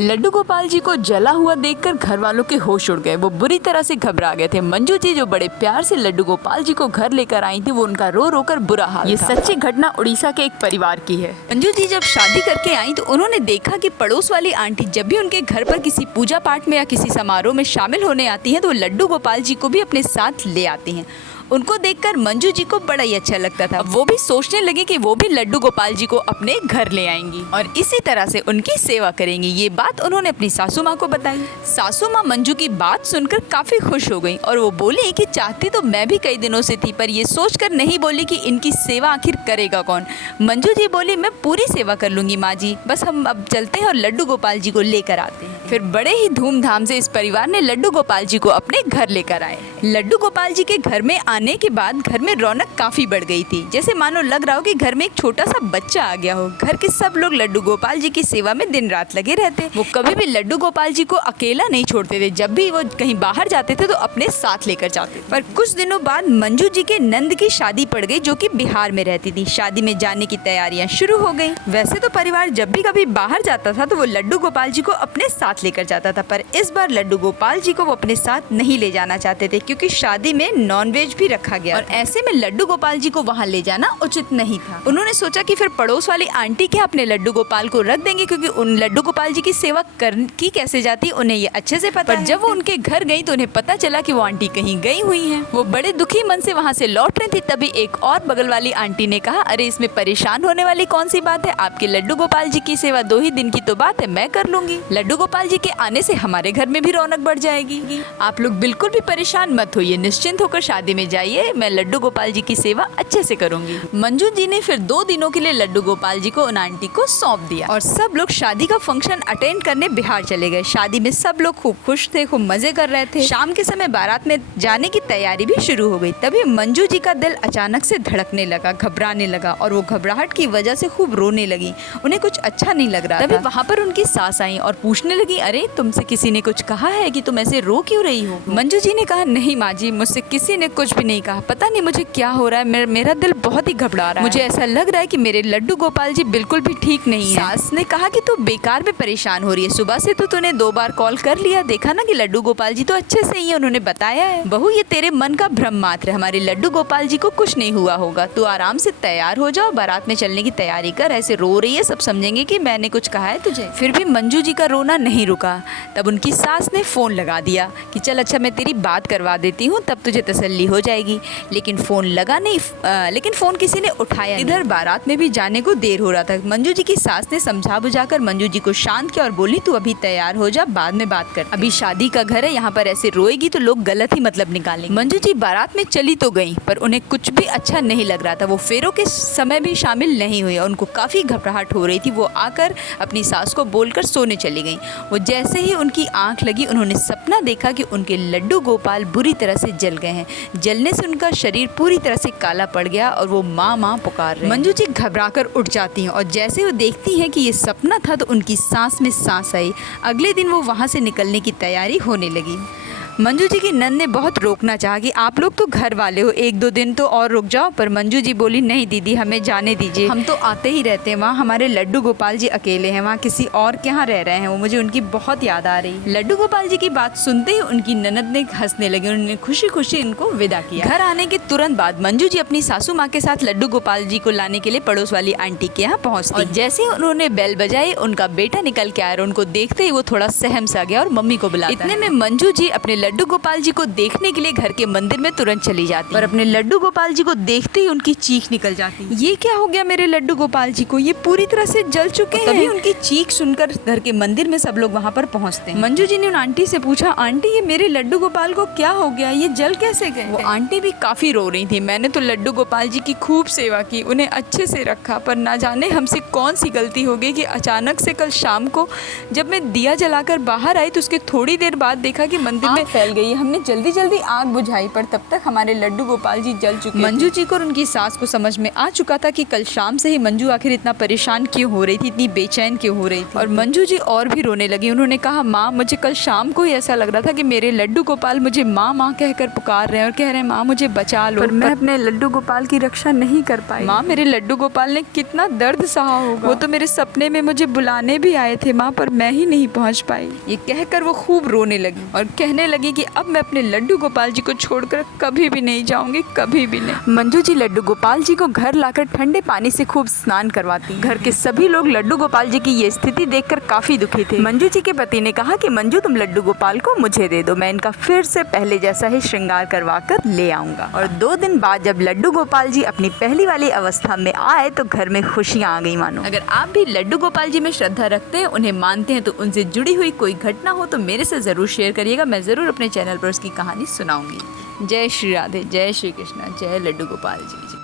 लड्डू गोपाल जी को जला हुआ देखकर घर वालों के होश उड़ गए। वो बुरी तरह से घबरा गए थे। मंजू जी जो बड़े प्यार से लड्डू गोपाल जी को घर लेकर आई थी, वो उनका रो रो कर बुरा हाल था। ये सच्ची घटना उड़ीसा के एक परिवार की है। मंजू जी जब शादी करके आई तो उन्होंने देखा कि पड़ोस वाली आंटी जब भी उनके घर पर किसी पूजा पाठ में या किसी समारोह में शामिल होने आती हैं तो लड्डू गोपाल जी को भी अपने साथ ले आती हैं। उनको देखकर मंजू जी को बड़ा ही अच्छा लगता था। वो भी सोचने लगे कि वो भी लड्डू गोपाल जी को अपने घर ले आएंगी और इसी तरह से उनकी सेवा करेंगी। ये बात उन्होंने अपनी सासू माँ को बताई। सासू माँ मंजू की बात सुनकर काफी खुश हो गई और वो बोली कि चाहती तो मैं भी कई दिनों से थी, पर ये सोचकर नहीं बोली कि इनकी सेवा आखिर करेगा कौन। मंजू जी बोली, मैं पूरी सेवा कर लूंगी माँ जी, बस हम अब चलते हैं और लड्डू गोपाल जी को लेकर आते हैं। फिर बड़े ही धूमधाम से इस परिवार ने लड्डू गोपाल जी को अपने घर लेकर आए। लड्डू गोपाल जी के घर में आने के बाद घर में रौनक काफी बढ़ गई थी, जैसे मानो लग रहा हो कि घर में एक छोटा सा बच्चा आ गया हो। घर के सब लोग लड्डू गोपाल जी की सेवा में दिन रात लगे रहते। वो कभी भी लड्डू गोपाल जी को अकेला नहीं छोड़ते थे। जब भी वो कहीं बाहर जाते थे तो अपने साथ लेकर जाते। पर कुछ दिनों बाद मंजू जी के नंद की शादी पड़ गई, जो कि बिहार में रहती थी। शादी में जाने की तैयारियां शुरू हो गई। वैसे तो परिवार जब भी कभी बाहर जाता था तो वो लड्डू गोपाल जी को अपने साथ लेकर जाता था, पर इस बार लड्डू गोपाल जी को वो अपने साथ नहीं ले जाना चाहते थे, क्योंकि शादी में नॉनवेज भी रखा गया और ऐसे में लड्डू गोपाल जी को वहाँ ले जाना उचित नहीं था। उन्होंने सोचा कि फिर पड़ोस वाली आंटी के अपने लड्डू गोपाल को रख देंगे, क्योंकि उन लड्डू गोपाल जी की सेवा की कैसे जाती उन्हें ये अच्छे से पता। पर जब वो उनके घर गई तो उन्हें पता चला कि वो आंटी कहीं गई हुई है। वो बड़े दुखी मन से वहाँ से लौट रही थी, तभी एक और बगल वाली आंटी ने कहा, अरे इसमें परेशान होने वाली कौन सी बात है, आपके लड्डू गोपाल जी की सेवा 2 ही दिन की तो बात है, मैं कर लूंगी। लड्डू गोपाल जी के आने से हमारे घर में भी रौनक बढ़ जाएगी। आप लोग बिल्कुल भी परेशान मत होइए, निश्चिंत होकर शादी में जाइए, मैं लड्डू गोपाल जी की सेवा अच्छे से करूंगी। मंजू जी ने फिर 2 दिनों के लिए लड्डू गोपाल जी को उन आंटी को सौंप दिया और सब लोग शादी का फंक्शन अटेंड करने बिहार चले गए। शादी में सब लोग खूब खुश थे, खूब मजे कर रहे थे। शाम के समय बारात में जाने की तैयारी भी शुरू हो गई। तभी मंजू जी का दिल अचानक से धड़कने लगा, घबराने लगा और वो घबराहट की वजह से खूब रोने लगी। उन्हें कुछ अच्छा नहीं लग रहा। तभी वहाँ पर उनकी सास आई और पूछने लगी, अरे तुमसे किसी ने कुछ कहा है कि तुम ऐसे रो क्यों रही हो? मंजू जी ने कहा, नहीं माँ जी, मुझसे किसी ने कुछ भी नहीं कहा, पता नहीं मुझे क्या हो रहा है, मेरा दिल बहुत ही घबरा रहा है। मुझे ऐसा लग रहा है कि मेरे लड्डू गोपाल जी बिल्कुल भी ठीक नहीं है। सास ने कहा कि तू बेकार में परेशान हो रही है, सुबह से तो तूने 2 बार कॉल कर लिया, देखा ना कि लड्डू गोपाल जी तो अच्छे से ही है, उन्होंने बताया है। बहू, ये तेरे मन का भ्रम मात्र है, हमारे लड्डू गोपाल जी को कुछ नहीं हुआ होगा। तू आराम से तैयार हो जाओ, बारात में चलने की तैयारी कर। ऐसे रो रही है, सब समझेंगे कि मैंने कुछ कहा है तुझे। फिर भी मंजू जी का रोना नहीं रुका। तब उनकी सास ने फोन लगा दिया कि चल अच्छा, मैं तेरी बात करवा देती हूँ, तब तुझे तसल्ली हो जाएगी। लेकिन फोन लगा नहीं, लेकिन फोन किसी ने उठाया। इधर बारात में भी जाने को देर हो रहा था। मंजू जी की सास ने समझा बुझाकर मंजू जी को शांत किया और बोली, तू अभी तैयार हो जा, बाद में बात कर, अभी शादी का घर है, यहाँ पर ऐसे रोएगी तो लोग गलत ही मतलब निकालेंगे। मंजू जी बारात में चली तो गई, पर उन्हें कुछ भी अच्छा नहीं लग रहा था। वो फेरों के समय भी शामिल नहीं हुई और उनको काफी घबराहट हो रही थी। वो आकर अपनी सास को बोलकर सोने चली गई। वो जैसे ही उनकी आंख लगी, उन्होंने सपना देखा कि उनके लड्डू गोपाल बुरी तरह से जल गए हैं। जलने से उनका शरीर पूरी तरह से काला पड़ गया और वो माँ माँ पुकार रहे हैं। मंजू जी घबराकर उठ जाती हैं और जैसे वो देखती हैं कि ये सपना था तो उनकी सांस में सांस आई। अगले दिन वो वहाँ से निकलने की तैयारी होने लगी। मंजू जी की नंद ने बहुत रोकना चाहा कि आप लोग तो घर वाले हो, 1-2 दिन तो और रुक जाओ, पर मंजू जी बोली, नहीं दीदी, हमें जाने दीजिए, हम तो आते ही रहते हैं, वहाँ हमारे लड्डू गोपाल जी अकेले हैं, वहाँ किसी और के यहाँ रह रहे हैं, वो मुझे उनकी बहुत याद आ रही। लड्डू गोपाल जी की बात सुनते ही उनकी ननद ने हंसने लगी। उन्होंने खुशी खुशी इनको विदा किया। घर आने के तुरंत बाद मंजू जी अपनी सासू माँ के साथ लड्डू गोपाल जी को लाने के लिए पड़ोस वाली आंटी के यहाँ पहुँचती और जैसे ही उन्होंने बेल बजाई, उनका बेटा निकल के आया और उनको देखते ही वो थोड़ा सहम सा गया और मम्मी को बुलाया। इतने में मंजू जी अपने लड्डू गोपाल जी को देखने के लिए घर के मंदिर में तुरंत चली जाती और अपने लड्डू गोपाल जी को देखते ही उनकी चीख निकल जाती। ये क्या हो गया मेरे लड्डू गोपाल जी को, ये पूरी तरह से जल चुके हैं। तभी उनकी चीख सुनकर घर के मंदिर में सब लोग वहाँ पर पहुँचते हैं। मंजू जी ने उन आंटी से पूछा, आंटी ये मेरे लड्डू गोपाल को क्या हो गया, ये जल कैसे गए? वो आंटी भी काफी रो रही थी। मैंने तो लड्डू गोपाल जी की खूब सेवा की, उन्हें अच्छे से रखा, पर ना जाने हमसे कौन सी गलती हो गई कि अचानक से कल शाम को जब मैं दिया जलाकर बाहर आई तो उसके थोड़ी देर बाद देखा कि मंदिर में फैल गई। हमने जल्दी जल्दी आग बुझाई पर तब तक हमारे लड्डू गोपाल जी जल चुके। मंजू जी को और उनकी सास को समझ में आ चुका था कि कल शाम से ही मंजू आखिर इतना परेशान क्यों हो रही थी, इतनी बेचैन क्यों हो रही थी। और मंजू जी और भी रोने लगी। उन्होंने कहा, माँ मुझे कल शाम को ही ऐसा लग रहा था कि मेरे लड्डू गोपाल मुझे माँ माँ कहकर पुकार रहे हैं और कह रहे हैं माँ मुझे बचा लो, पर मैं अपने लड्डू गोपाल की रक्षा नहीं कर पाई। माँ मेरे लड्डू गोपाल ने कितना दर्द सहा होगा, वो तो मेरे सपने में मुझे बुलाने भी आए थे माँ, पर मैं ही नहीं पहुँच पाई। ये कहकर वो खूब रोने लगी और कहने लगी कि अब मैं अपने लड्डू गोपाल जी को छोड़कर कभी भी नहीं जाऊंगी, कभी भी नहीं। मंजू जी लड्डू गोपाल जी को घर लाकर ठंडे पानी से खूब स्नान करवाती। घर के सभी लोग लड्डू गोपाल जी की ये स्थिति देखकर काफी दुखी थे। मंजू जी के पति ने कहा कि मंजू तुम लड्डू गोपाल को मुझे दे दो, मैं इनका फिर से पहले जैसा ही श्रृंगार करवा कर ले आऊंगा। और 2 दिन बाद जब लड्डू गोपाल जी अपनी पहली वाली अवस्था में आए तो घर में खुशियाँ आ गई मानो। अगर आप भी लड्डू गोपाल जी में श्रद्धा रखते हैं, उन्हें मानते हैं, तो उनसे जुड़ी हुई कोई घटना हो तो मेरे से जरूर शेयर करिएगा। मैं जरूर अपने चैनल पर उसकी कहानी सुनाऊंगी। जय श्री राधे, जय श्री कृष्णा, जय लड्डू गोपाल जी।